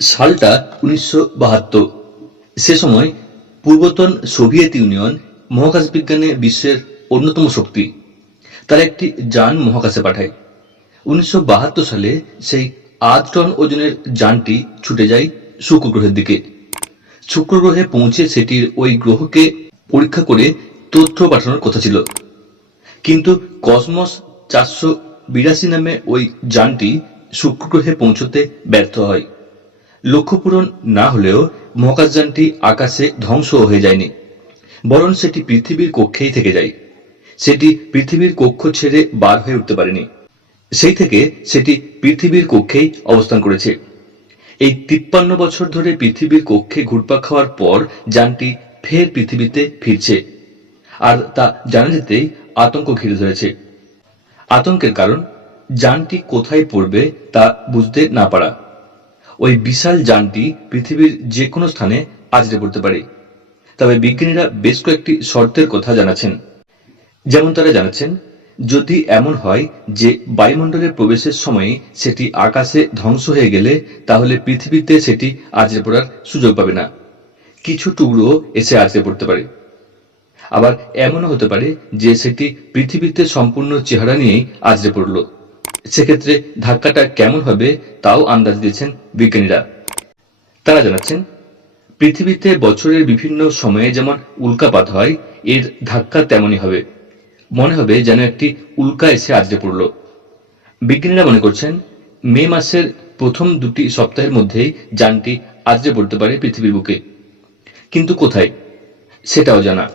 সালটা উনিশশো বাহাত্তর। সে সময় পূর্বতন সোভিয়েত ইউনিয়ন মহাকাশ বিজ্ঞানে বিশ্বের অন্যতম শক্তি। তারা একটি যান মহাকাশে পাঠায়। উনিশশো বাহাত্তর সালে সেই আট টন ওজনের যানটি ছুটে যায় শুক্র গ্রহের দিকে। শুক্র গ্রহে পৌঁছে সেটির ওই গ্রহকে পরীক্ষা করে তথ্য পাঠানোর কথা ছিল। কিন্তু কসমস চারশো বিরাশি নামে ওই যানটি শুক্র গ্রহে পৌঁছতে ব্যর্থ হয়। লক্ষ্য পূরণ না হলেও মহাকাশযানটি আকাশে ধ্বংস হয়ে যায়নি। বরং সেটি পৃথিবীর কক্ষেই থেকে যায়। সেটি পৃথিবীর কক্ষ ছেড়ে বার হয়ে উঠতে পারেনি। সেই থেকে সেটি পৃথিবীর কক্ষেই অবস্থান করেছে। এই তিপ্পান্ন বছর ধরে পৃথিবীর কক্ষে ঘুরপাক খাওয়ার পর যানটি ফের পৃথিবীতে ফিরছে। আর তা জানা যেতেই আতঙ্ক ঘিরে ধরেছে। আতঙ্কের কারণ, যানটি কোথায় পড়বে তা বুঝতে না পারা। ওই বিশাল যানটি পৃথিবীর যে কোনো স্থানে আছড়ে পড়তে পারে। তবে বিজ্ঞানীরা বেশ কয়েকটি শর্তের কথা জানাচ্ছেন। যেমন তারা জানাচ্ছেন, যদি এমন হয় যে বায়ুমণ্ডলে প্রবেশের সময় সেটি আকাশে ধ্বংস হয়ে গেলে তাহলে পৃথিবীতে সেটি আছড়ে পড়ার সুযোগ পাবে না। কিছু টুকরো এসে আছড়ে পড়তে পারে। আবার এমনও হতে পারে যে সেটি পৃথিবীতে সম্পূর্ণ চেহারা নিয়েই আছড়ে পড়ল সেক্ষেত্রে ধাক্কাটা কেমন হবে তাও আন্দাজ দিয়েছেন বিজ্ঞানীরা। তারা জানাচ্ছেন, পৃথিবীতে বছরের বিভিন্ন সময়ে যেমন উল্কাপাত হয়, এর ধাক্কা তেমনই হবে। মনে হবে যেন একটি উল্কা এসে আছড়ে পড়ল। বিজ্ঞানীরা মনে করছেন, মে মাসের প্রথম দুটি সপ্তাহের মধ্যেই যানটি আজড়ে পড়তে পারে পৃথিবীর বুকে। কিন্তু কোথায়? সেটাও জানা।